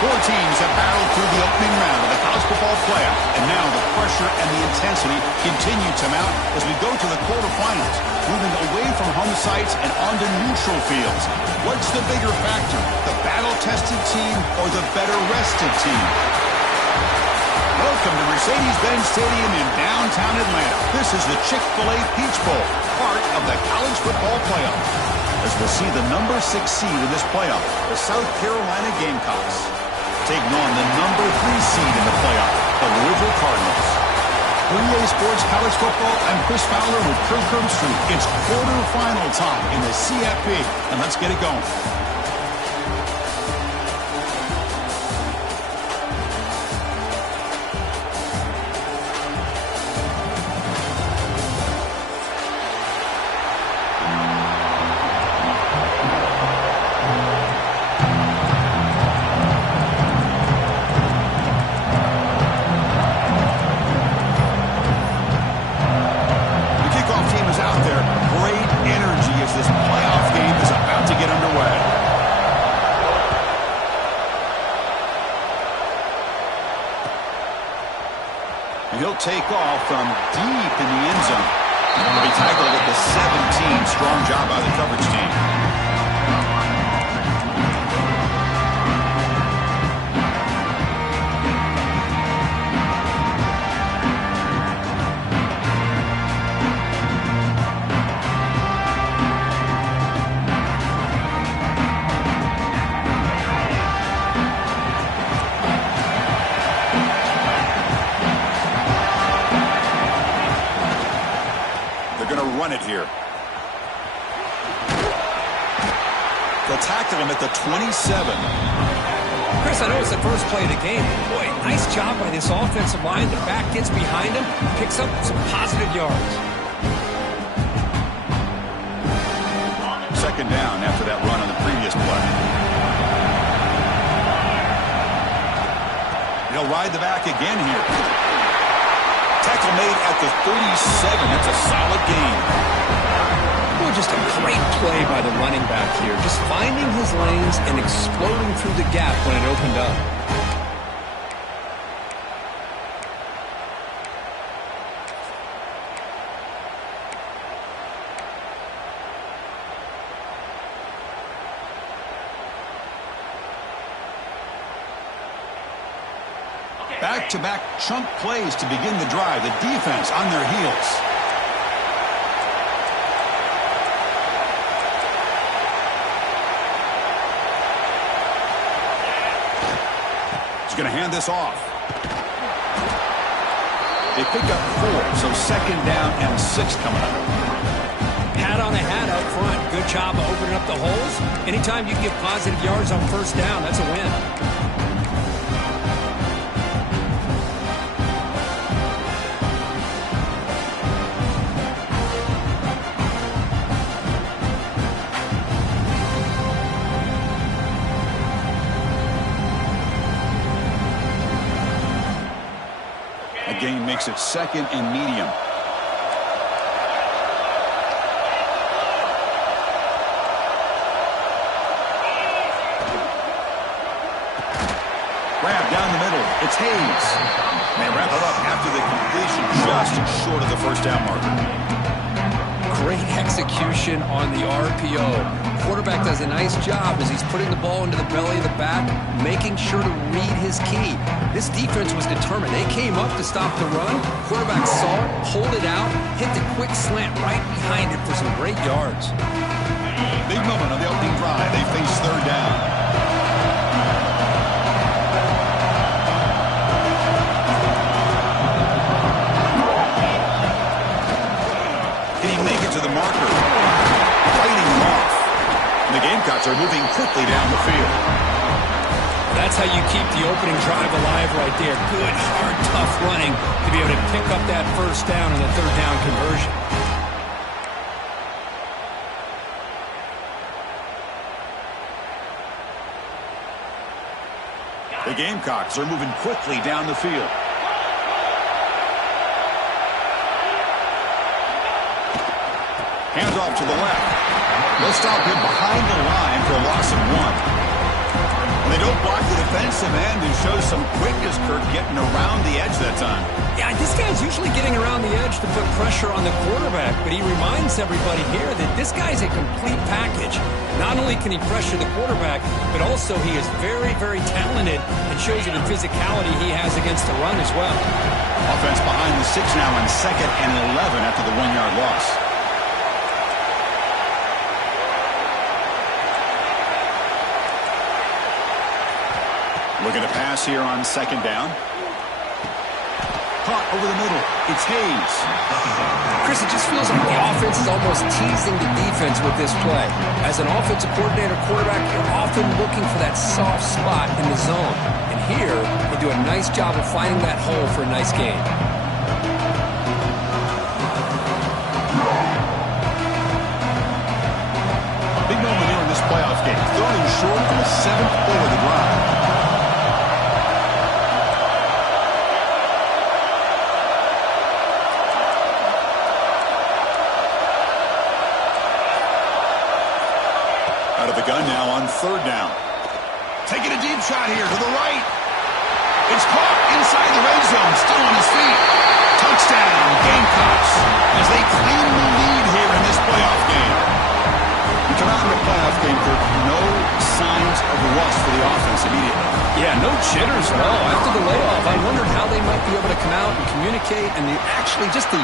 Four teams have battled through the opening round of the college football playoff, and now the pressure and the intensity continue to mount as we go to the quarterfinals, moving away from home sites and onto neutral fields. What's the bigger factor, the battle-tested team or the better-rested team? Welcome to Mercedes-Benz Stadium in downtown Atlanta. This is the Chick-fil-A Peach Bowl, part of the college football playoff. As we'll see the number 6 seed in this playoff, the South Carolina Gamecocks, taking on the number 3 seed in the playoff, the Louisville Cardinals. For EA Sports College Football, I'm Chris Fowler with Kirk Herbstreit. It's quarterfinal time in the CFP, and let's get it going. He'll take off from deep in the end zone. He'll be tackled at the 17. Strong job by the coverage team. Run it here. They'll tackle him at the 27. Chris, I know it's the first play of the game. Boy, nice job by this offensive line. The back gets behind him, picks up some positive yards. Second down after that run on the previous play. He'll ride the back again here. Tackle made at the 37. That's a solid gain. Well, just a great play by the running back here. Just finding his lanes and exploding through the gap when it opened up. Back-to-back chunk plays to begin the drive. The defense on their heels. He's going to hand this off. They pick up 4, so second down and 6 coming up. Hat on a hat up front. Good job of opening up the holes. Anytime you can get positive yards on first down, that's a win. Gain makes it second and medium. Grab down the middle. It's Hayes. They wrap it up after the completion, just short of the first down marker. Great execution on the RPO. Quarterback does a nice job as he's putting the ball into the belly of the back, making sure to read his key. This defense was determined. They came up to stop the run. Quarterback saw it, pulled it out, hit the quick slant right behind it for some great yards. Big moment on the opening drive. They face third down. To the marker, fighting him off. The Gamecocks are moving quickly down the field. That's how you keep the opening drive alive right there. Good, hard, tough running to be able to pick up that first down and the third down conversion. The Gamecocks are moving quickly down the field. Hands off to the left. They'll stop him behind the line for a loss of 1. They don't block the defensive end and show some quickness, Kirk, getting around the edge that time. Yeah, this guy's usually getting around the edge to put pressure on the quarterback, but he reminds everybody here that this guy's a complete package. Not only can he pressure the quarterback, but also he is very, very talented and shows you the physicality he has against the run as well. Offense behind the 6 now on 2nd and 11 after the 1-yard loss. Looking to pass here on 2nd down. Caught over the middle. It's Hayes. Chris, it just feels like the offense is almost teasing the defense with this play. As an offensive coordinator quarterback, you're often looking for that soft spot in the zone. And here, they do a nice job of finding that hole for a nice gain. Big moment here in this playoff game. 3rd and short on the 7th play of the drive. Out of the gun now on 3rd down. Taking a deep shot here to the right. It's caught inside the red zone. Still on his feet. Touchdown, Gamecocks, as they claim the lead here in this playoff game. We come out in the playoff game, Kirk. No signs of rust for the offense immediately. Yeah, no jitters at all. After the layoff, I wondered how they might be able to come out and communicate and actually just the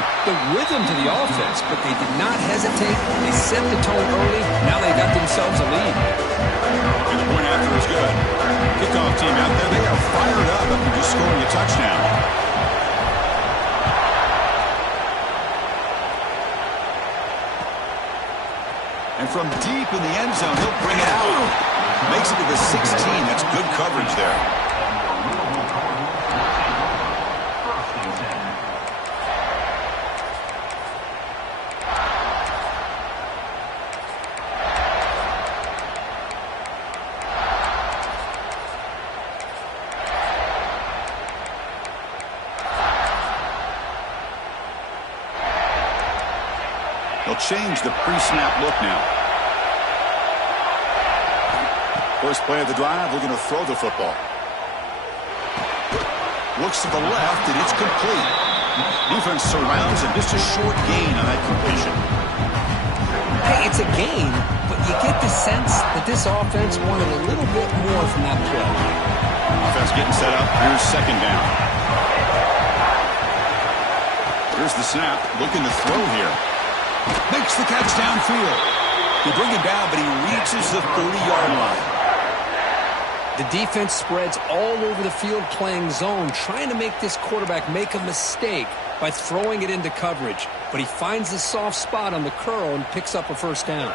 rhythm to the offense. But they did not hesitate. They set the tone early. Now they got themselves a lead. And the point after is good. Kickoff team out there, they are fired up after just scoring a touchdown. And from deep in the end zone, he'll bring it out. Makes it to the 16. That's good coverage there. They'll change the pre-snap look now. First play of the drive, we're going to throw the football. Looks to the left, and it's complete. Defense surrounds him. Just a short gain on that completion. Hey, it's a gain, but you get the sense that this offense wanted a little bit more from that play. Offense getting set up. Here's 2nd down. Here's the snap. Looking to throw here. Makes the catch downfield. They bring him down, but he reaches the 30-yard line. The defense spreads all over the field playing zone, trying to make this quarterback make a mistake by throwing it into coverage. But he finds the soft spot on the curl and picks up a 1st down.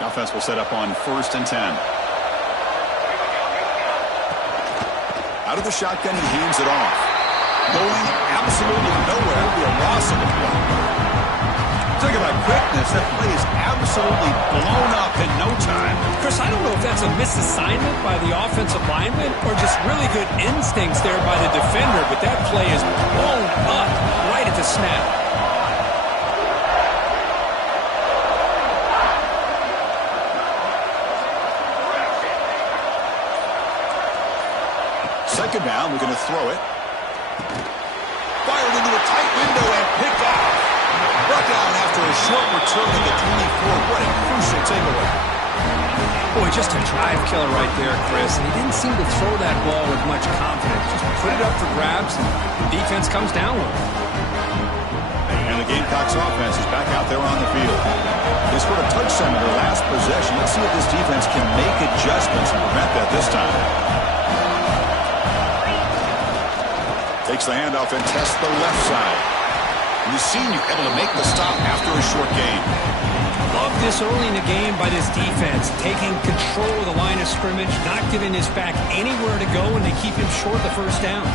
The offense will set up on 1st and 10. Out of the shotgun, he hands it off. Going absolutely nowhere. It'll be a loss of the play. Talk about quickness. That play is absolutely blown up in no time. Chris, I don't know if that's a misassignment by the offensive lineman or just really good instincts there by the defender, but that play is blown up right at the snap. Second down, we're going to throw it. Fired into a tight window and picked off. Brought down after a short return at the 24. What a crucial takeaway. Boy, just a drive killer right there, Chris. And he didn't seem to throw that ball with much confidence. Just put it up for grabs, and the defense comes down with it. And the Gamecocks offense is back out there on the field. They scored a touchdown in their last possession. Let's see if this defense can make adjustments and prevent that this time. Takes the handoff and tests the left side. And the senior able to make the stop after a short gain. Love this early in the game by this defense, taking control of the line of scrimmage, not giving his back anywhere to go, and to keep him short the 1st down.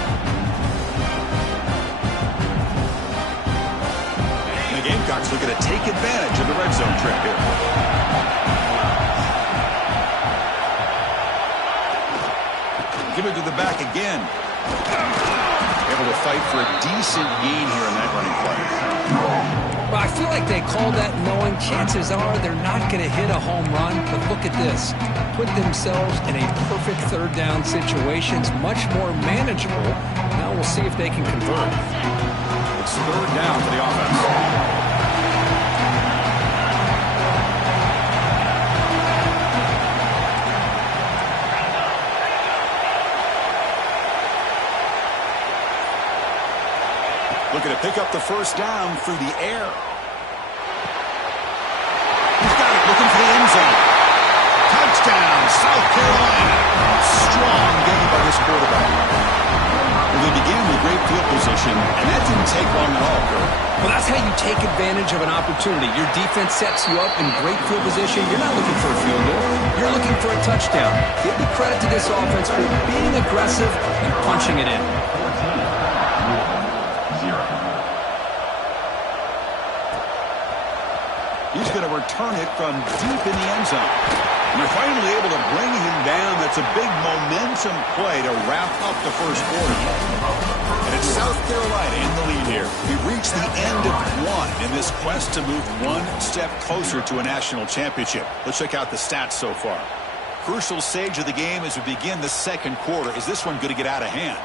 And the Gamecocks looking to take advantage of the red zone trip here. Give it to the back again. Able to fight for a decent gain here in that running play. Well, I feel like they called that knowing chances are they're not going to hit a home run. But look at this. Put themselves in a perfect third down situation. It's much more manageable. Now we'll see if they can convert. It's third down for the offense. Looking to pick up the first down through the air. He's got it, looking for the end zone. Touchdown, South Carolina. Strong game by this quarterback. Well, they began with great field position, and that didn't take long at all, Kurt. Well, that's how you take advantage of an opportunity. Your defense sets you up in great field position. You're not looking for a field goal. You're looking for a touchdown. Give the credit to this offense for being aggressive and punching it in. He's going to return it from deep in the end zone. And they're finally able to bring him down. That's a big momentum play to wrap up the first quarter. And it's South Carolina in the lead here. We've reached the end of one in this quest to move one step closer to a national championship. Let's check out the stats so far. Crucial stage of the game as we begin the second quarter. Is this one going to get out of hand?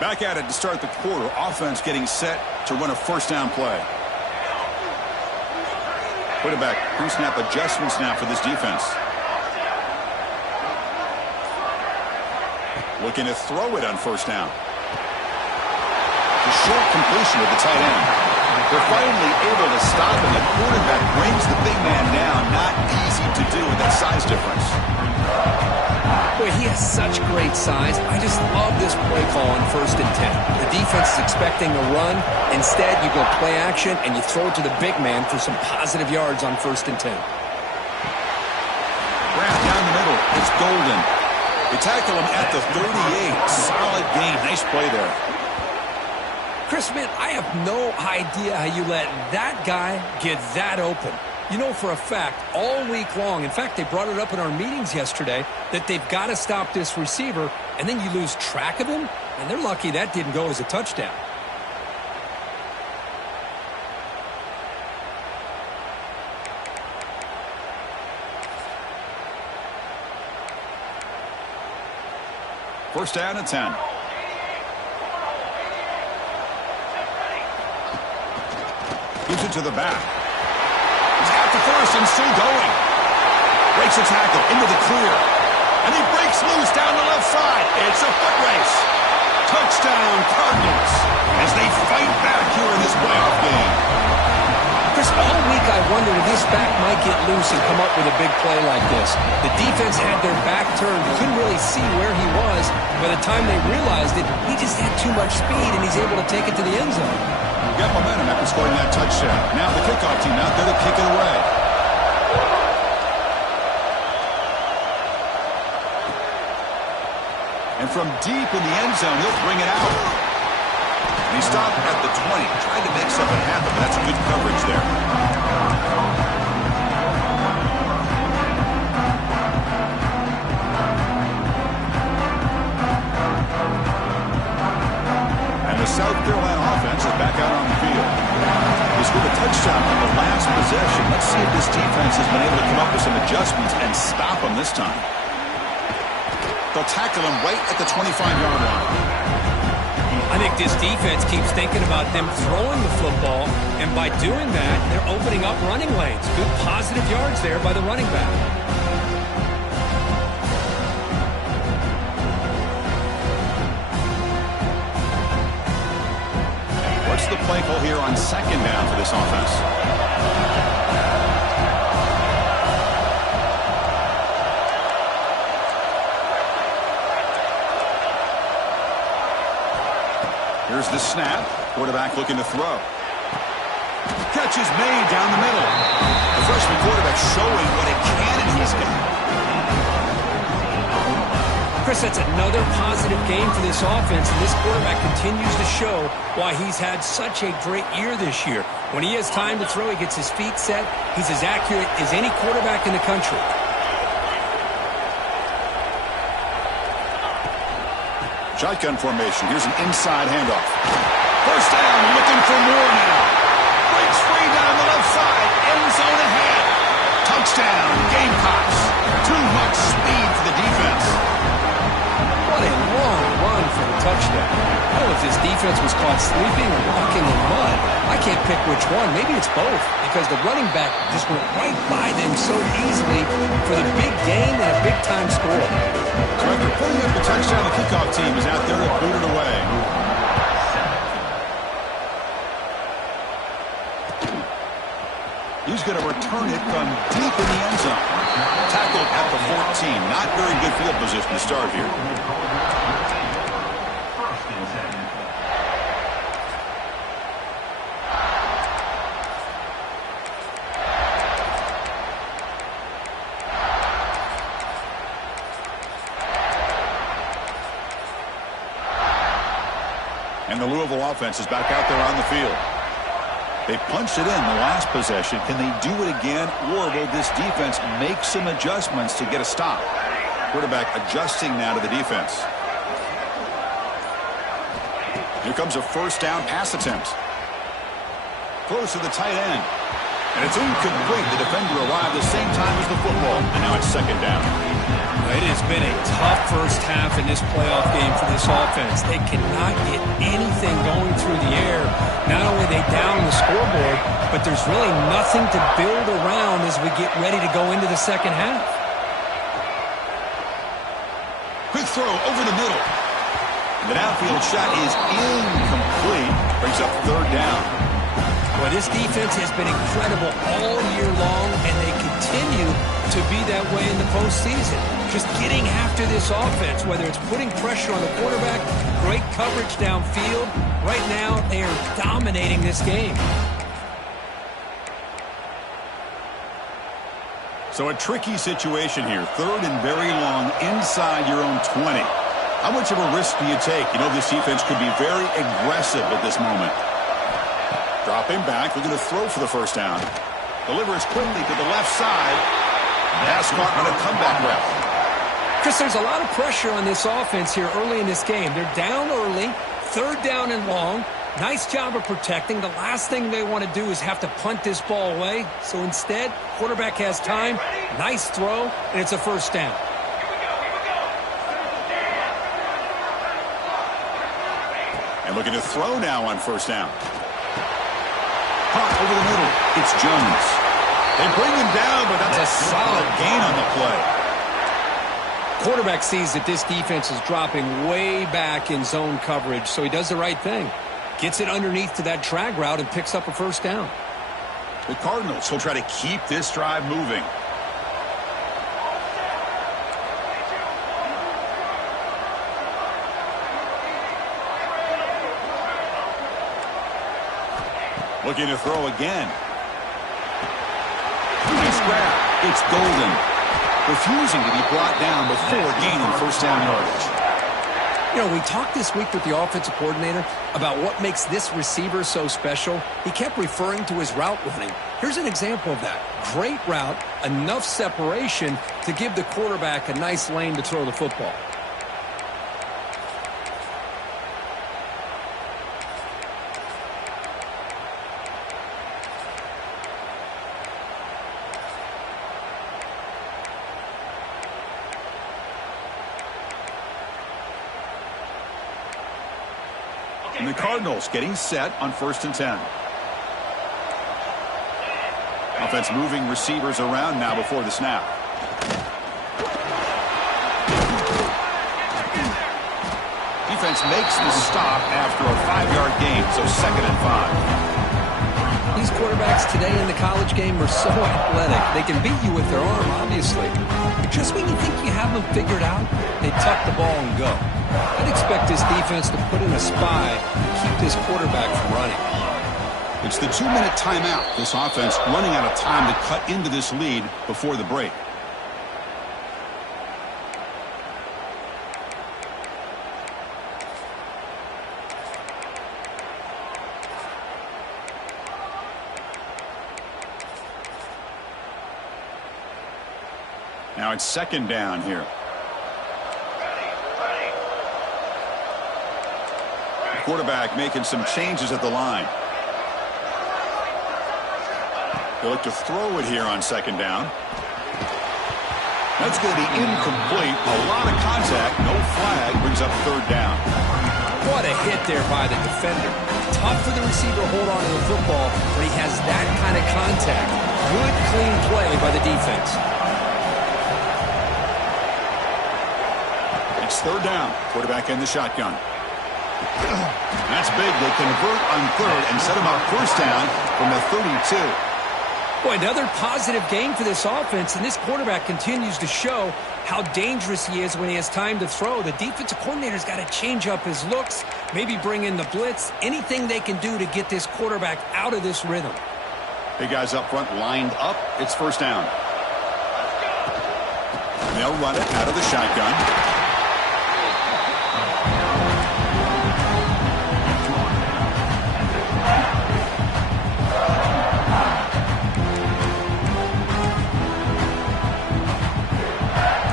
Back at it to start the quarter. Offense getting set to run a first down play. Put it back. Pre-snap adjustments now for this defense. Looking to throw it on first down. The short completion of the tight end. They're finally able to stop him. The quarterback brings the big man down. Not easy to do with that size difference. Boy, he has such great size. I just love this play call on 1st and 10. The defense is expecting a run. Instead, you go play action, and you throw it to the big man for some positive yards on 1st and 10. Grab down the middle. It's Golden. They tackle him at the 38. Solid gain. Nice play there. Chris, man, I have no idea how you let that guy get that open. You know for a fact, all week long, in fact, they brought it up in our meetings yesterday, that they've got to stop this receiver, and then you lose track of him, and they're lucky that didn't go as a touchdown. First down and 10. Gives it to the back. First and still going. Breaks a tackle into the clear. And he breaks loose down the left side. It's a foot race. Touchdown Cardinals as they fight back here in this playoff game. Chris, all week I wondered if this back might get loose and come up with a big play like this. The defense had their back turned. You couldn't really see where he was. By the time they realized it, he just had too much speed, and he's able to take it to the end zone. Got momentum after scoring that touchdown. Now the kickoff team out there to kick it away. And from deep in the end zone, he'll bring it out. And he stopped at the 20. Tried to make something happen, but that's good coverage there. And the South Carolina offense is back out on the field. They scored a touchdown on the last possession. Let's see if this defense has been able to come up with some adjustments and stop them this time. They'll tackle him right at the 25-yard line. I think this defense keeps thinking about them throwing the football, and by doing that, they're opening up running lanes. Good positive yards there by the running back. What's the play call here on second down for this offense? Here's the snap. Quarterback looking to throw. Catch is made down the middle. The freshman quarterback showing what a cannon he's got. Chris, that's another positive game for this offense, and this quarterback continues to show why he's had such a great year this year. When he has time to throw, he gets his feet set. He's as accurate as any quarterback in the country. Shotgun formation. Here's an inside handoff. First down, looking for more now. Breaks free down defense was caught sleeping or walking in mud. I can't pick which one. Maybe it's both, because the running back just went right by them so easily for the big gain and a big-time score. So after putting up the touchdown, the kickoff team is out there to boot it away. He's going to return it from deep in the end zone. Tackled at the 14. Not very good field position to start here. And the Louisville offense is back out there on the field. They punched it in the last possession. Can they do it again, or will this defense make some adjustments to get a stop? Quarterback adjusting now to the defense. Here comes a first down pass attempt. Close to the tight end. And it's incomplete. The defender arrived the same time as the football. And now it's second down. It has been a tough first half in this playoff game for this offense. They cannot get anything going through the air. Not only are they down on the scoreboard, but there's really nothing to build around as we get ready to go into the second half. Quick throw over the middle. The downfield shot is incomplete. Brings up third down. Well, this defense has been incredible all year long, and they continue to be that way in the postseason. Just getting after this offense, whether it's putting pressure on the quarterback, great coverage downfield. Right now, they are dominating this game. So a tricky situation here. Third and very long inside your own 20. How much of a risk do you take? You know this defense could be very aggressive at this moment. Dropping back, looking to throw for the first down. Delivers quickly to the left side. Pass caught on a comeback route. Chris, there's a lot of pressure on this offense here early in this game. They're down early, third down and long. Nice job of protecting. The last thing they want to do is have to punt this ball away. So instead, quarterback has time. Nice throw, and it's a first down. And looking to throw now on first down. Caught over the middle. It's Jones. They bring him down, but that's a solid gain on the play. Quarterback sees that this defense is dropping way back in zone coverage, so he does the right thing. Gets it underneath to that drag route and picks up a first down. The Cardinals will try to keep this drive moving. Looking to throw again. Nice grab. It's Golden. Refusing to be brought down before gaining first down yardage. You know, we talked this week with the offensive coordinator about what makes this receiver so special. He kept referring to his route running. Here's an example of that. Great route, enough separation to give the quarterback a nice lane to throw the football. And the Cardinals getting set on 1st and 10. Offense moving receivers around now before the snap. Defense makes the stop after a 5-yard gain, so 2nd and 5. These quarterbacks today in the college game are so athletic. They can beat you with their arm, obviously. But just when you think you have them figured out, they tuck the ball and go. I'd expect this defense to put in a spy and keep this quarterback from running. It's the 2-minute timeout. This offense running out of time to cut into this lead before the break. Now it's 2nd down here. Quarterback making some changes at the line. They look to throw it here on 2nd down. That's going to be incomplete. A lot of contact. No flag. Brings up 3rd down. What a hit there by the defender. Tough for the receiver to hold on to the football when he has that kind of contact. Good, clean play by the defense. It's third down. Quarterback in the shotgun. That's big. They convert on third and set him up first down from the 32. Boy, another positive game for this offense, and this quarterback continues to show how dangerous he is when he has time to throw. The defensive coordinator's got to change up his looks, maybe bring in the blitz, anything they can do to get this quarterback out of this rhythm. Big guys up front lined up. It's first down. And they'll run it out of the shotgun.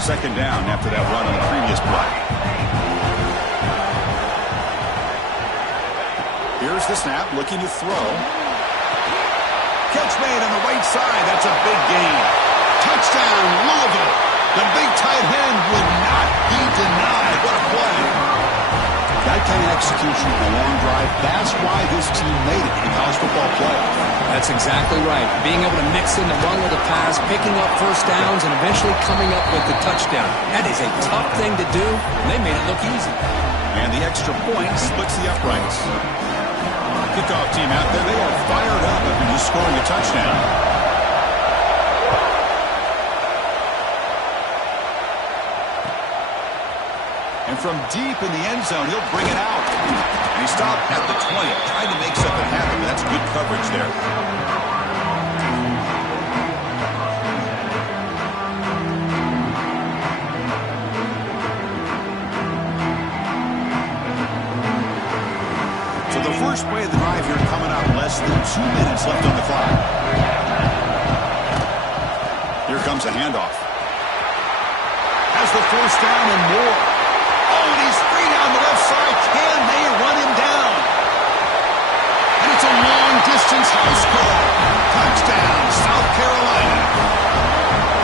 Second down after that run on the previous play. Here's the snap, looking to throw. Catch made on the right side. That's a big gain. Touchdown, Louisville. The big tight end will not be denied. What a play. That kind of execution in a long drive, that's why this team made it in the college football playoff. That's exactly right. Being able to mix in the run with the pass, picking up first downs, and eventually coming up with the touchdown. That is a tough thing to do, and they made it look easy. And the extra point splits the uprights. Kickoff team out there, they are fired up after just scoring a touchdown. And from deep in the end zone, he'll bring it out. And he stopped at the 20, trying to make something happen, but that's good coverage there. So the first play of the drive here coming up, less than 2 minutes left on the clock. Here comes a handoff. Has the first down and more. Oh, and he's free down the left side. Can they run him down? And it's a long-distance house call. Touchdown, South Carolina.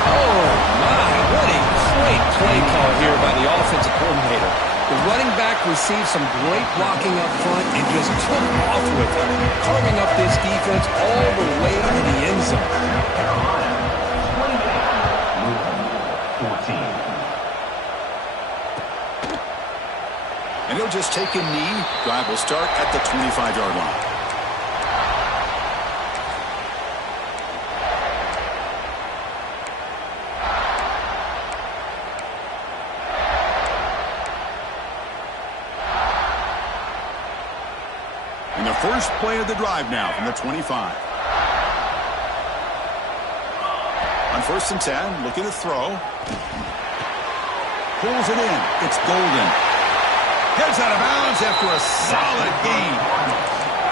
Oh, my. What a great play call here by the offensive coordinator. The running back received some great blocking up front and just took off with it, carving up this defense all the way to the end zone. And he'll just take a knee. Drive will start at the 25-yard line. And the first play of the drive now from the 25. On 1st and 10, looking to throw. Pulls it in. It's Golden. Heads out of bounds after a solid gain.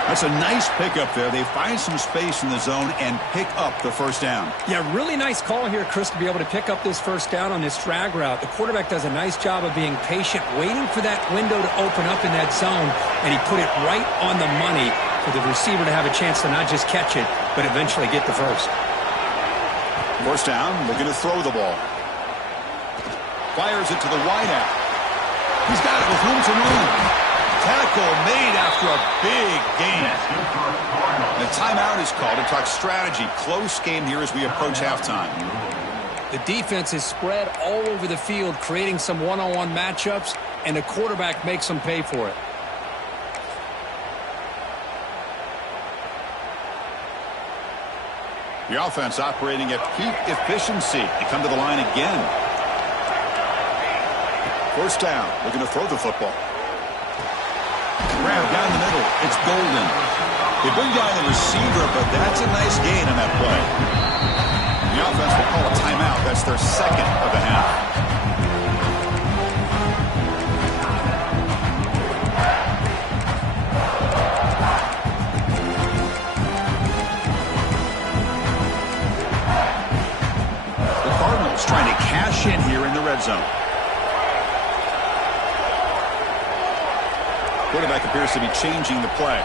That's a nice pickup there. They find some space in the zone and pick up the first down. Yeah, really nice call here, Chris, to be able to pick up this first down on this drag route. The quarterback does a nice job of being patient, waiting for that window to open up in that zone, and he put it right on the money for the receiver to have a chance to not just catch it, but eventually get the first. First down, looking to throw the ball. Fires it to the wideout. He's got it with room to run. Tackle made after a big gain. The timeout is called to talk strategy. Close game here as we approach halftime. The defense is spread all over the field, creating some one-on-one matchups, and the quarterback makes them pay for it. The offense operating at peak efficiency. They come to the line again. First down, looking to throw the football. Grab down the middle. It's Golden. They bring down the receiver, but that's a nice gain on that play. The offense will call a timeout. That's their second of the half. The Cardinals trying to cash in here in the red zone. Quarterback appears to be changing the play.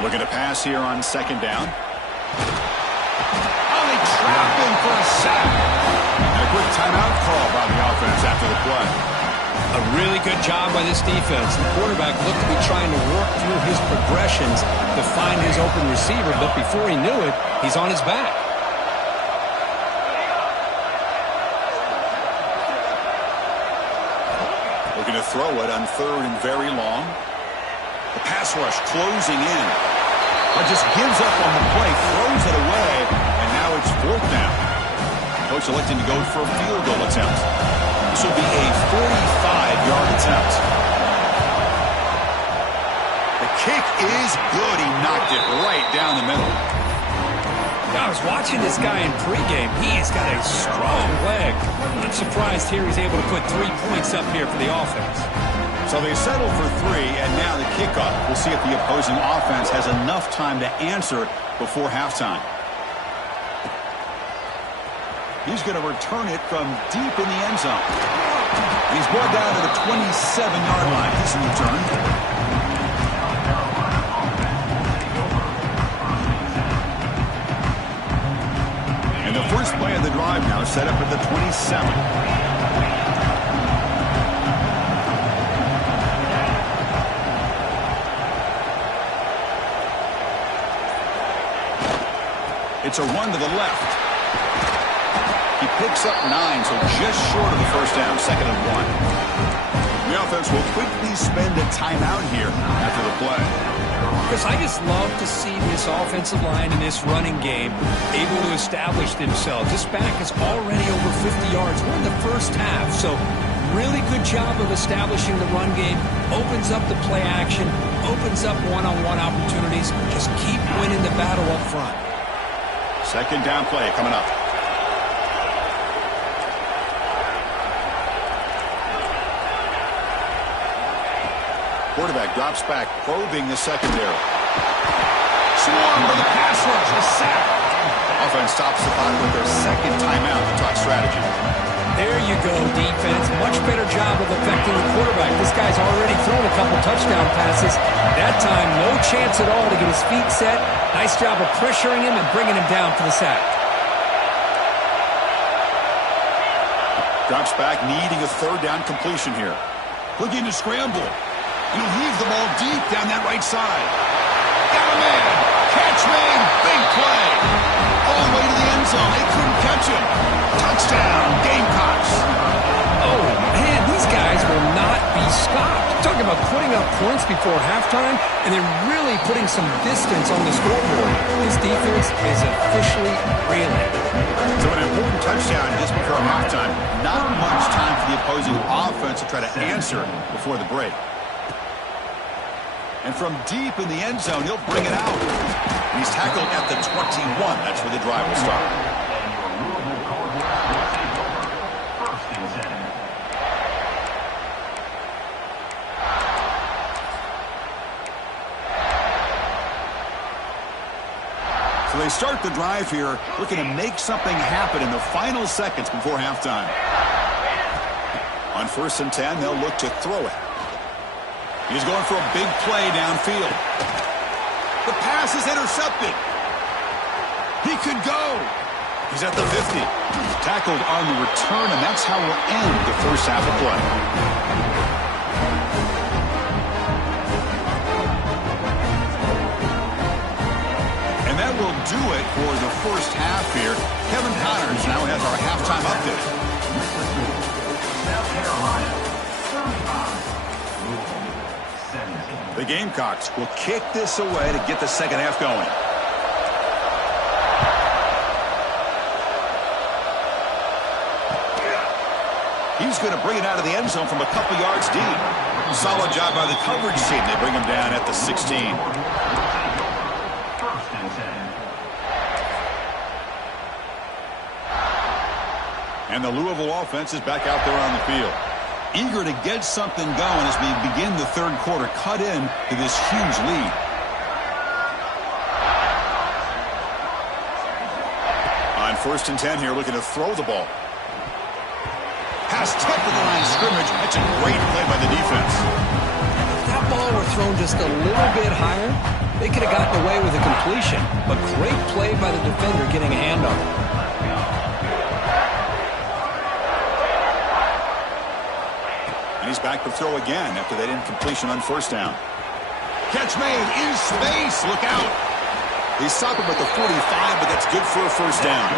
Looking to pass here on second down. Oh, they trap him for a sack. And a quick timeout call by the offense after the play. A really good job by this defense. The quarterback looked to be trying to work through his progressions to find his open receiver, but before he knew it, he's on his back. Looking to throw it on third and very long. The pass rush closing in. But just gives up on the play, throws it away, and now it's fourth down. Coach electing to go for a field goal attempt. This will be a 45-yard attempt. The kick is good. He knocked it right down the middle. I was watching this guy in pregame. He has got a strong leg. I'm surprised here he's able to put 3 points up here for the offense. So they settle for 3, and now the kickoff. We'll see if the opposing offense has enough time to answer before halftime. He's going to return it from deep in the end zone. He's brought down to the 27-yard line. He's in return. And the first play of the drive now set up at the 27. It's a run to the left. He picks up 9, so just short of the first down, 2nd and 1. The offense will quickly spend a timeout here after the play. Chris, I just love to see this offensive line in this running game able to establish themselves. This back is already over 50 yards. We're in the first half, so really good job of establishing the run game. Opens up the play action, opens up one-on-one opportunities. Just keep winning the battle up front. Second down play coming up. Quarterback drops back, probing the secondary. Swarm for the pass rush, a sack. Offense stops the clock with their second timeout to talk strategy. There you go, defense. Much better job of affecting the quarterback. This guy's already thrown a couple touchdown passes. That time, no chance at all to get his feet set. Nice job of pressuring him and bringing him down for the sack. Drops back, needing a third down completion here. Looking to scramble. And he'll heave the ball deep down that right side. Got a man. Catch made. Big play. All the way to the end zone. They couldn't catch him. Touchdown, Gamecocks. Oh, man, these guys will not be stopped. Talking about putting up points before halftime, and then really putting some distance on the scoreboard. This defense is officially reeling. So an important touchdown just before halftime. Not much time for the opposing offense to try to answer before the break. And from deep in the end zone, he'll bring it out. He's tackled at the 21. That's where the drive will start. So they start the drive here, looking to make something happen in the final seconds before halftime. On 1st and 10, they'll look to throw it. He's going for a big play downfield. The pass is intercepted. He could go. He's at the 50. Tackled on the return, and that's how we'll end the first half of play. And that will do it for the first half here. Kevin Connors now has our halftime update. The Gamecocks will kick this away to get the second half going. He's going to bring it out of the end zone from a couple yards deep. Solid job by the coverage team. They bring him down at the 16. And the Louisville offense is back out there on the field. Eager to get something going as we begin the third quarter, cut in to this huge lead. On 1st and 10 here, looking to throw the ball. Pass tipped to the line of scrimmage. That's a great play by the defense. If that ball were thrown just a little bit higher, They could have gotten away with a completion, but great play by the defender getting a hand on it. And he's back to throw again after that incompletion on first down. Catch made in space. Look out. They stop him at the 45, but that's good for a first down.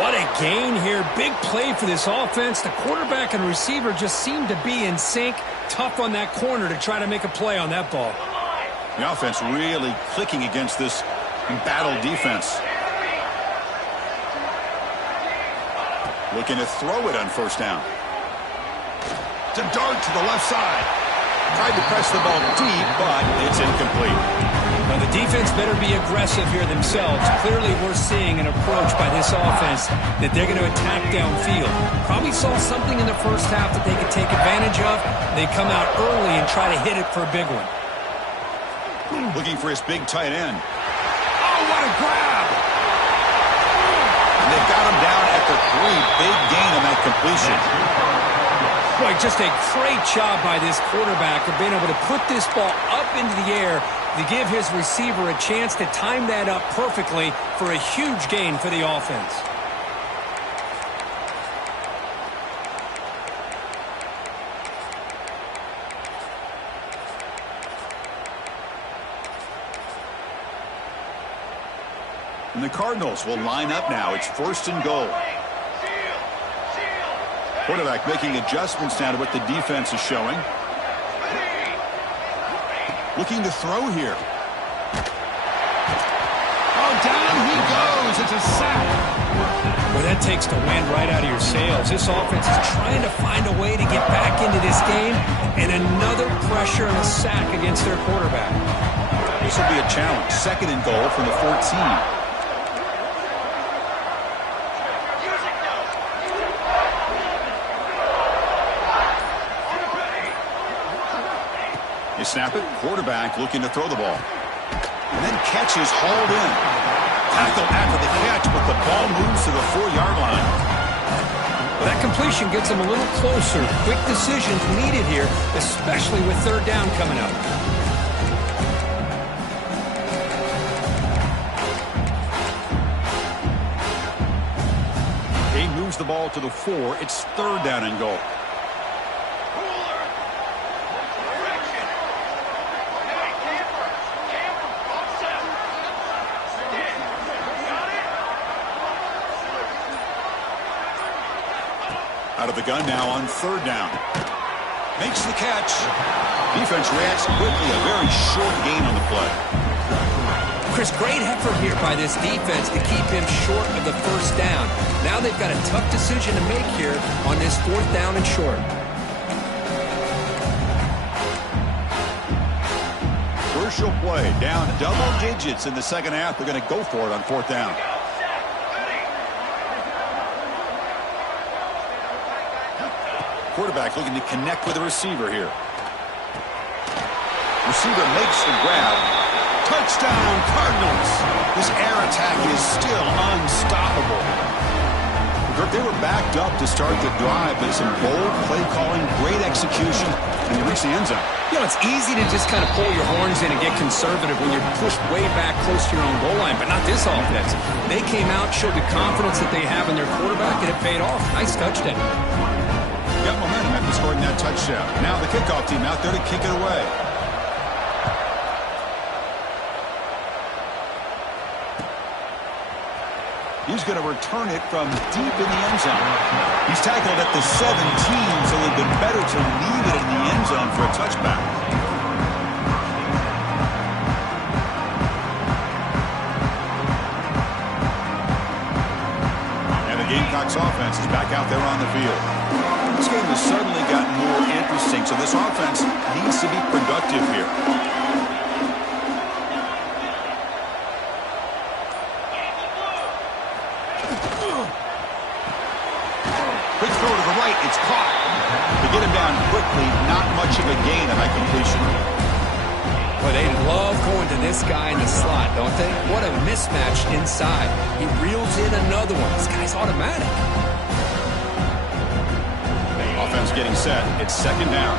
What a gain here. Big play for this offense. The quarterback and receiver just seem to be in sync. Tough on that corner to try to make a play on that ball. The offense really clicking against this embattled defense. Looking to throw it on first down. It's a dart to the left side. Tried to press the ball deep, but it's incomplete. Now the defense better be aggressive here themselves. Clearly we're seeing an approach by this offense that they're going to attack downfield. Probably saw something in the first half that they could take advantage of. They come out early and try to hit it for a big one. Looking for his big tight end. Oh, what a grab! And they've got him down at the 3. Big gain on that completion. Boy, just a great job by this quarterback of being able to put this ball up into the air to give his receiver a chance to time that up perfectly for a huge gain for the offense. And the Cardinals will line up now. It's first and goal. Quarterback making adjustments now to what the defense is showing. Looking to throw here. Oh, down he goes. It's a sack. Well, that takes the wind right out of your sails. This offense is trying to find a way to get back into this game, and another pressure and a sack against their quarterback. This will be a challenge. Second and goal from the 14. They snap it. Quarterback looking to throw the ball. And then catch is hauled in. Tackle after the catch, but the ball moves to the 4-yard line. Well, that completion gets them a little closer. Quick decisions needed here, especially with third down coming up. He moves the ball to the 4. It's third down and goal. Out of the gun now on third down. Makes the catch. Defense reacts quickly. A very short gain on the play. Chris, great effort here by this defense to keep him short of the first down. Now they've got a tough decision to make here on this fourth down and short. Crucial play. Down double digits in the second half. They're going to go for it on fourth down. Quarterback looking to connect with the receiver here. Receiver makes the grab. Touchdown, Cardinals. This air attack is still unstoppable. They were backed up to start the drive, but some bold play calling, great execution, and they reach the end zone. You know, it's easy to just kind of pull your horns in and get conservative when you're pushed way back close to your own goal line, but not this offense. They came out, showed the confidence that they have in their quarterback, and it paid off. Nice touchdown. Got momentum after scoring that touchdown. Now the kickoff team out there to kick it away. He's going to return it from deep in the end zone. He's tackled at the 17, so it would have been better to leave it in the end zone for a touchback. And the Gamecocks offense is back out there on the field. This game has suddenly gotten more interesting, so this offense needs to be productive here. Quick throw to the right, it's caught. To get him down quickly, not much of a gain on that completion. Well, they love going to this guy in the slot, don't they? What a mismatch inside. He reels in another one. This guy's automatic. Offense getting set. It's second down.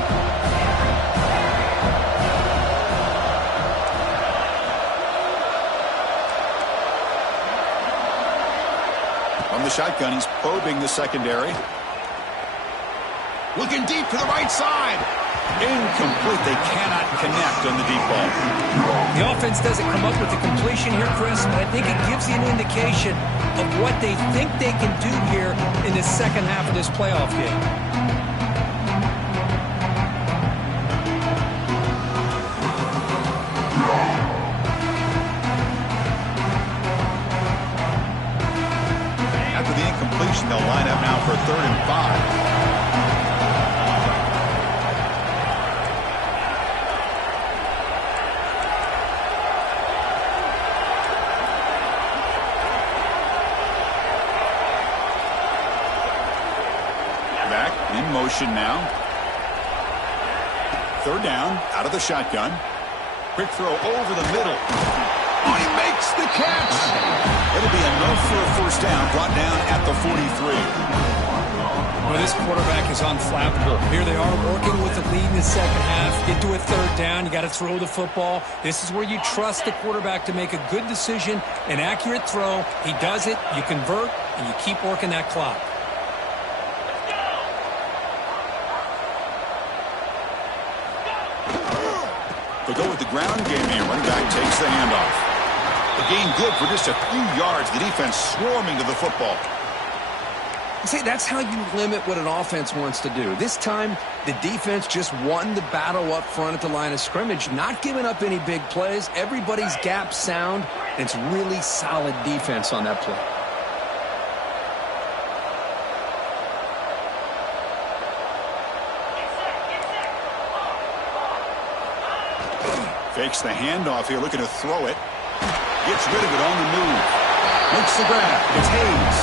From the shotgun, he's probing the secondary. Looking deep to the right side. Incomplete. They cannot connect on the deep ball. The offense doesn't come up with the completion here, Chris, but I think it gives you an indication of what they think they can do here in the second half of this playoff game. After the incompletion, they'll line up now for 3rd and 5. In motion now. 3rd down, out of the shotgun. Quick throw over the middle. Oh, he makes the catch. It'll be enough for a 1st down, brought down at the 43. Well, this quarterback is unflappable. Here they are working with the lead in the second half. Get to a 3rd down, you got to throw the football. This is where you trust the quarterback to make a good decision, an accurate throw. He does it, you convert, and you keep working that clock. They'll go with the ground game here. Running back takes the handoff. The gain good for just a few yards. The defense swarming to the football. See, that's how you limit what an offense wants to do. This time, the defense just won the battle up front at the line of scrimmage, not giving up any big plays. Everybody's gap sound, and it's really solid defense on that play. Fakes the handoff here, looking to throw it. Gets rid of it on the move. Makes the grab. It's Hayes.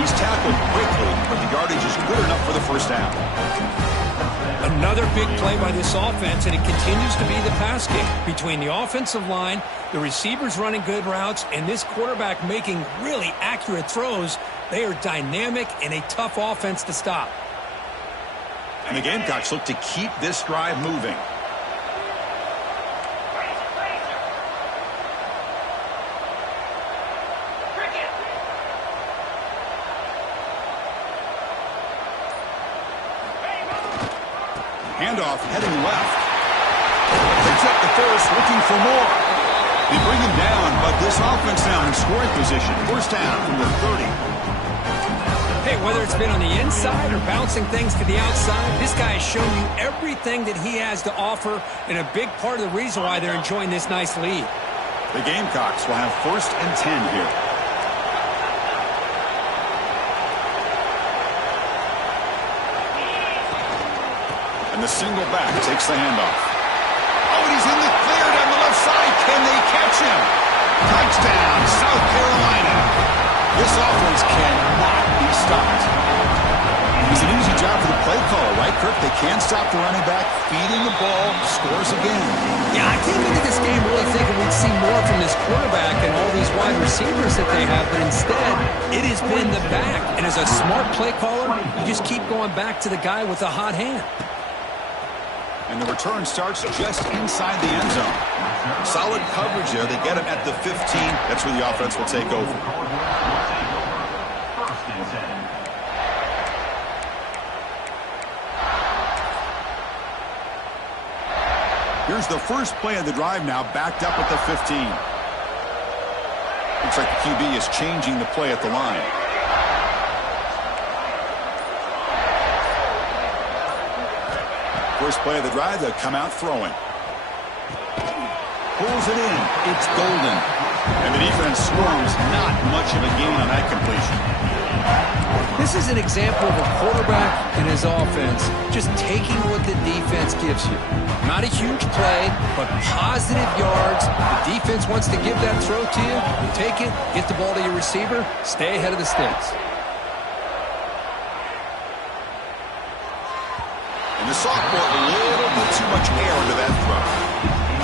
He's tackled quickly, but the yardage is good enough for the 1st down. Another big play by this offense, and it continues to be the pass game. Between the offensive line, the receivers running good routes, and this quarterback making really accurate throws, they are dynamic and a tough offense to stop. And the Gamecocks look to keep this drive moving. Handoff heading left. Picks up the 1st, looking for more. They bring him down, but this offense now in scoring position. 1st down from the 30. Hey, whether it's been on the inside or bouncing things to the outside, this guy has shown you everything that he has to offer, and a big part of the reason why they're enjoying this nice lead. The Gamecocks will have 1st and 10 here. And the single back takes the handoff. Oh, and he's in the clear down the left side. Can they catch him? Touchdown, South Carolina. This offense cannot be stopped. It's an easy job for the play caller, right, Kirk? They can't stop the running back, feeding the ball, scores again. Yeah, I came into this game really thinking we'd see more from this quarterback and all these wide receivers that they have, but instead, it has been the back. And as a smart play caller, you just keep going back to the guy with the hot hand. And the return starts just inside the end zone. Solid coverage there. They get him at the 15. That's where the offense will take over. Here's the first play of the drive now, backed up at the 15. Looks like the QB is changing the play at the line. First play of the drive, they'll come out throwing. Pulls it in. It's golden. And the defense swarms. Not much of a gain on that completion. This is an example of a quarterback and his offense just taking what the defense gives you. Not a huge play, but positive yards. The defense wants to give that throw to you. You take it, get the ball to your receiver, stay ahead of the sticks. And the sophomore, a little bit too much air into that throw.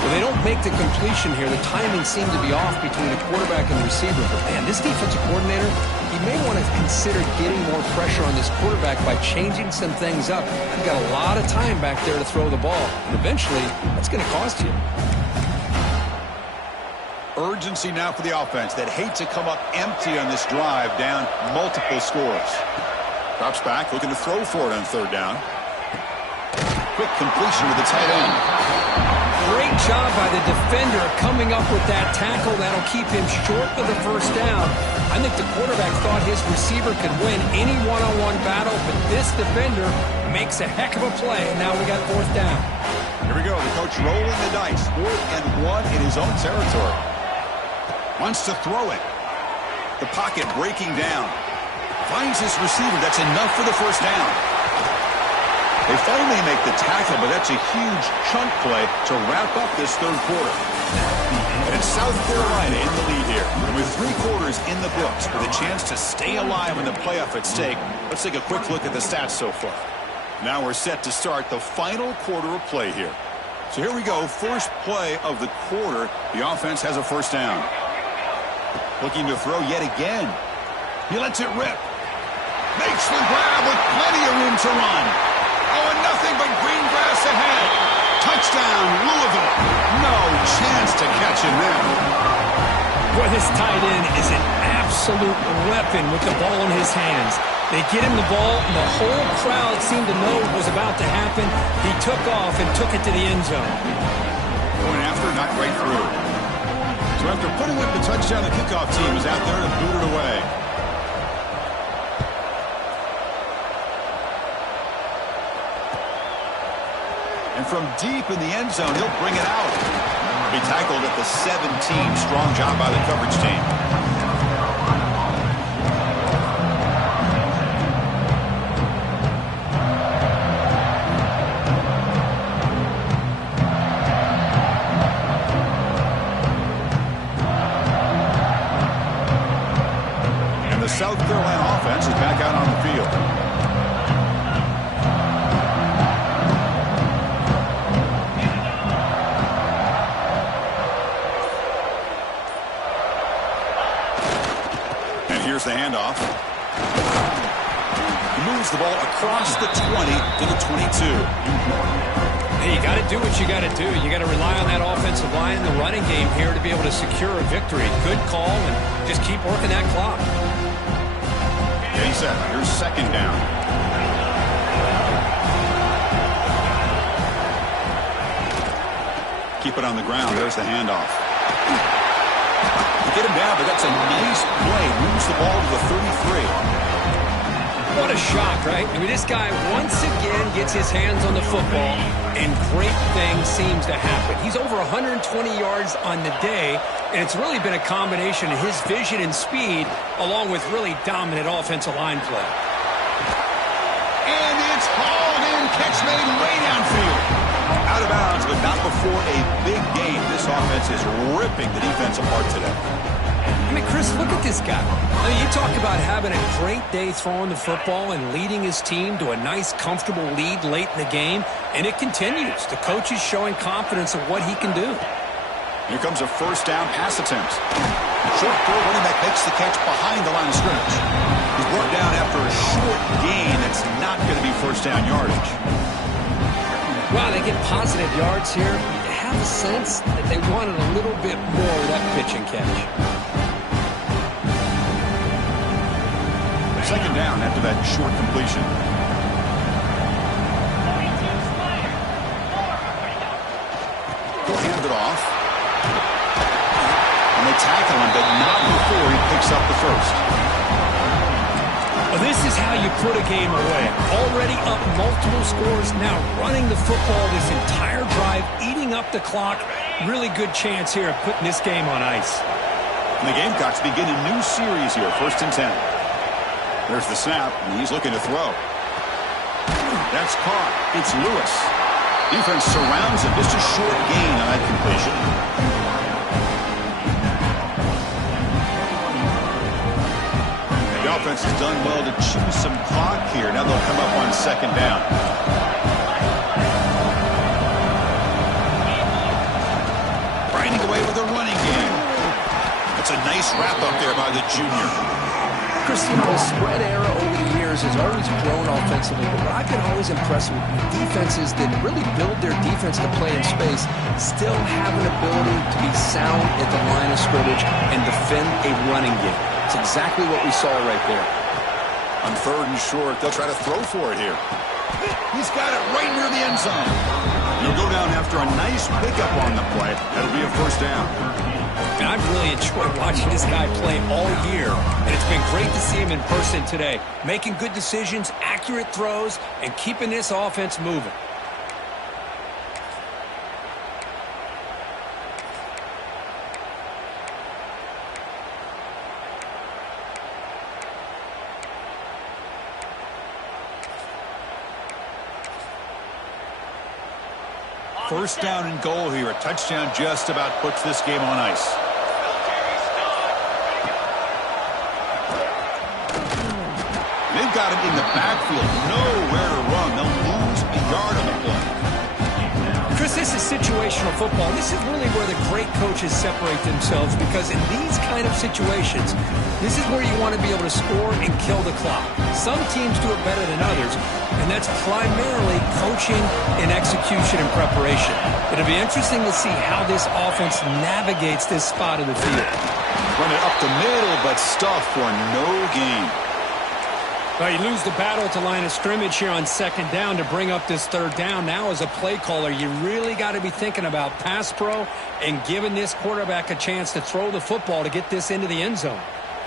Well, they don't make the completion here. The timing seemed to be off between the quarterback and the receiver. But, man, this defensive coordinator, he may want to consider getting more pressure on this quarterback by changing some things up. You've got a lot of time back there to throw the ball. And eventually, that's going to cost you. Urgency now for the offense that hate to come up empty on this drive, down multiple scores. Drops back, looking to throw for it on third down. Quick completion with the tight end. Great job by the defender coming up with that tackle. That'll keep him short of the first down. I think the quarterback thought his receiver could win any one-on-one battle, but this defender makes a heck of a play, and now we got fourth down. Here we go, the coach rolling the dice. 4th and 1 in his own territory. Wants to throw it. The pocket breaking down. Finds his receiver. That's enough for the first down. They finally make the tackle, but that's a huge chunk play to wrap up this third quarter. And it's South Carolina in the lead here. And with 3 quarters in the books with a chance to stay alive in the playoff at stake, let's take a quick look at the stats so far. Now we're set to start the final quarter of play here. So here we go, first play of the quarter. The offense has a first down. Looking to throw yet again. He lets it rip. Makes the grab with plenty of room to run. Oh, and nothing but green grass ahead. Touchdown, Louisville. No chance to catch him there. Boy, this tight end is an absolute weapon with the ball in his hands. They get him the ball, and the whole crowd seemed to know what was about to happen. He took off and took it to the end zone. Going after, not right through. So after putting up the touchdown, the kickoff team is out there to boot it away. And from deep in the end zone, he'll bring it out. He tackled at the 17. Strong job by the coverage team. And the South Carolina offense is back out on the field. Here's the handoff. He moves the ball across the 20 to the 22. Hey, you got to do what you got to do. You got to rely on that offensive line in the running game here to be able to secure a victory. Good call, and just keep working that clock. Okay, set. Here's second down. Keep it on the ground. There's the handoff. Get him down, but that's a nice play. Moves the ball to the 33. What a shot, right? I mean, this guy once again gets his hands on the football, and great things seems to happen. He's over 120 yards on the day, and it's really been a combination of his vision and speed, along with really dominant offensive line play. And it's hauled in. Catch made way downfield. Out of bounds, but not before a big game. This offense is ripping the defense apart today. I mean, Chris, look at this guy. I mean, you talk about having a great day throwing the football and leading his team to a nice, comfortable lead late in the game, and it continues. The coach is showing confidence of what he can do. Here comes a first down pass attempt. Short throw, running back makes the catch behind the line of scrimmage. He's brought down after a short gain. That's not going to be first down yardage. Wow, they get positive yards here. You have a sense that they wanted a little bit more of that pitch and catch. Second down after that short completion. He'll hand it off. And they tackle him, but not before he picks up the first. Well, this is how you put a game away. Already up multiple scores, now running the football this entire drive, eating up the clock. Really good chance here of putting this game on ice. And the Gamecocks begin a new series here, 1st and 10. There's the snap, and he's looking to throw. That's caught. It's Lewis. Defense surrounds him. Just a short gain on that completion. The offense has done well to chew some clock here. Now they'll come up on second down. Grinding away with a running game. That's a nice wrap up there by the junior. Chris, you know, the spread era over the years years has always grown offensively, but what I've been always impressed with defenses that really build their defense to play in space still have an ability to be sound at the line of scrimmage and defend a running game. It's exactly what we saw right there. On 3rd and short, they'll try to throw for it here. He's got it right near the end zone. He'll go down after a nice pickup on the play. That'll be a first down. And I've really enjoyed watching this guy play all year, and it's been great to see him in person today, making good decisions, accurate throws, and keeping this offense moving. First down and goal here. A touchdown just about puts this game on ice. They've got him in the backfield. Nowhere to run. They'll lose a yard on the play. Chris, this is situational football. This is really where the great coaches separate themselves, because in these kind of situations, this is where you want to be able to score and kill the clock. Some teams do it better than others, and that's primarily coaching and execution and preparation. It'll be interesting to see how this offense navigates this spot of the field. Run it up the middle, but stuff for no gain. Well, you lose the battle at the line of scrimmage here on 2nd down to bring up this 3rd down. Now, as a play caller, you really got to be thinking about pass pro and giving this quarterback a chance to throw the football to get this into the end zone.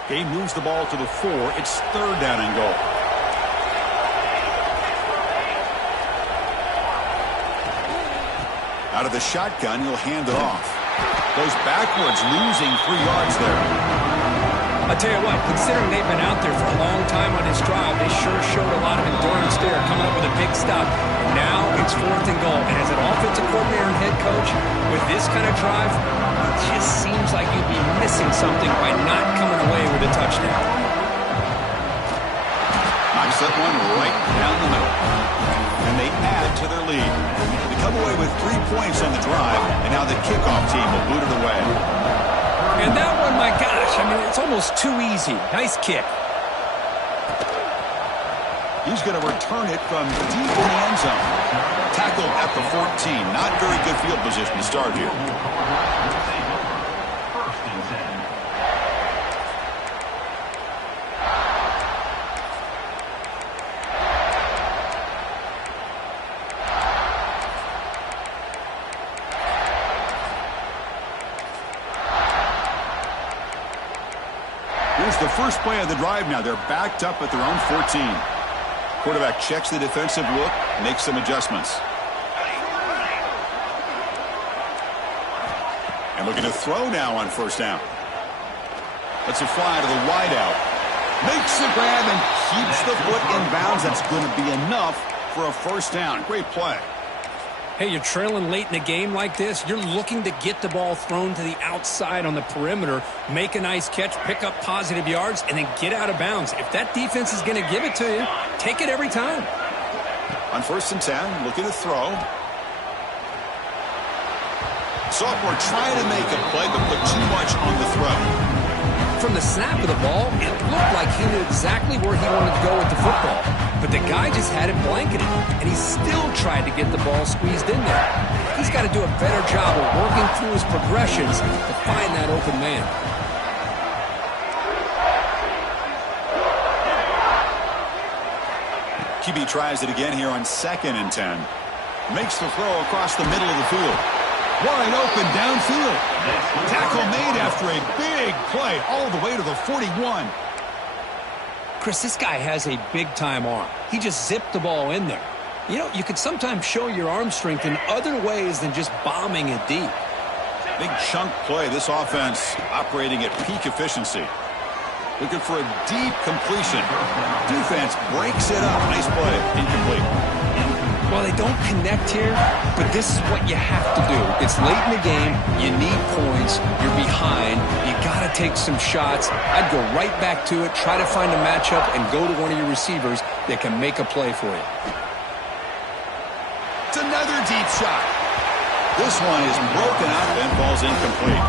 He moves the ball to the 4. It's 3rd down and goal. Out of the shotgun, he'll hand it off. Goes backwards, losing 3 yards there. I'll tell you what, considering they've been out there for a long time on this drive, they sure showed a lot of endurance there, coming up with a big stop. And now it's 4th and goal. And as an offensive coordinator and head coach, with this kind of drive, it just seems like you'd be missing something by not coming away with a touchdown. Knocks that one right down the middle. And they add to their lead. They come away with 3 points on the drive, and now the kickoff team will boot it away. And that one, my gosh, I mean, it's almost too easy. Nice kick. He's going to return it from deep in the end zone. Tackled at the 14. Not very good field position to start here. Here's the first play of the drive now. They're backed up at their own 14. Quarterback checks the defensive look, makes some adjustments. And looking to throw now on 1st down. Lets it fly to the wideout. Makes the grab and keeps the foot in bounds. That's going to be enough for a 1st down. Great play. Hey, you're trailing late in the game like this. You're looking to get the ball thrown to the outside on the perimeter, make a nice catch, pick up positive yards, and then get out of bounds. If that defense is going to give it to you, take it every time. On 1st and 10, looking to throw. Sophomore trying to make a play, but put too much on the throw. From the snap of the ball, it looked like he knew exactly where he wanted to go with the football. But the guy just had it blanketed, and he still tried to get the ball squeezed in there. He's got to do a better job of working through his progressions to find that open man. QB tries it again here on 2nd and 10. Makes the throw across the middle of the field. Wide open downfield. Tackle made after a big play all the way to the 41. Chris, this guy has a big-time arm. He just zipped the ball in there. You know, you could sometimes show your arm strength in other ways than just bombing it deep. Big chunk play. This offense operating at peak efficiency. Looking for a deep completion. Defense breaks it up. Nice play. Incomplete. Well, they don't connect here, but this is what you have to do. It's late in the game. You need points. You're behind. You got to take some shots. I'd go right back to it, try to find a matchup, and go to one of your receivers that can make a play for you. It's another deep shot. This one is broken out and falls incomplete.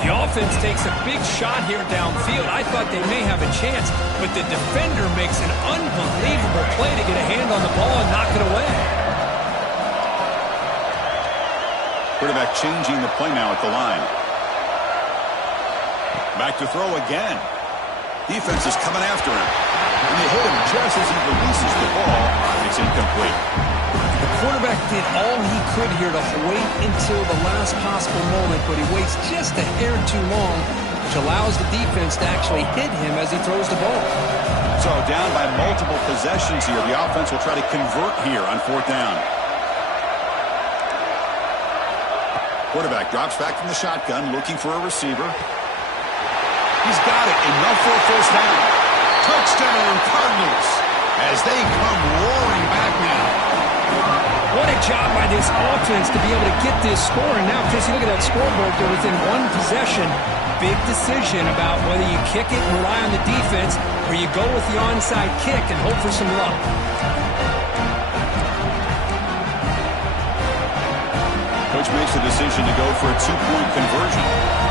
The The offense takes a big shot here downfield. I thought they may have a chance, but the defender makes an unbelievable play to get a hand on the ball and knock it away. Quarterback changing the play now at the line. Back to throw again. Defense is coming after him. And they hit him just as he releases the ball. It's incomplete. The quarterback did all he could here to wait until the last possible moment, but he waits just a hair too long, which allows the defense to actually hit him as he throws the ball. So down by multiple possessions here. The offense will try to convert here on 4th down. Quarterback drops back from the shotgun, looking for a receiver. He's got it. Enough for a first down. Touchdown, Cardinals, as they come roaring back now. What a job by this offense to be able to get this score. And now, Chris, you look at that scoreboard. They're within one possession. Big decision about whether you kick it and rely on the defense or you go with the onside kick and hope for some luck. Coach makes the decision to go for a 2-point conversion.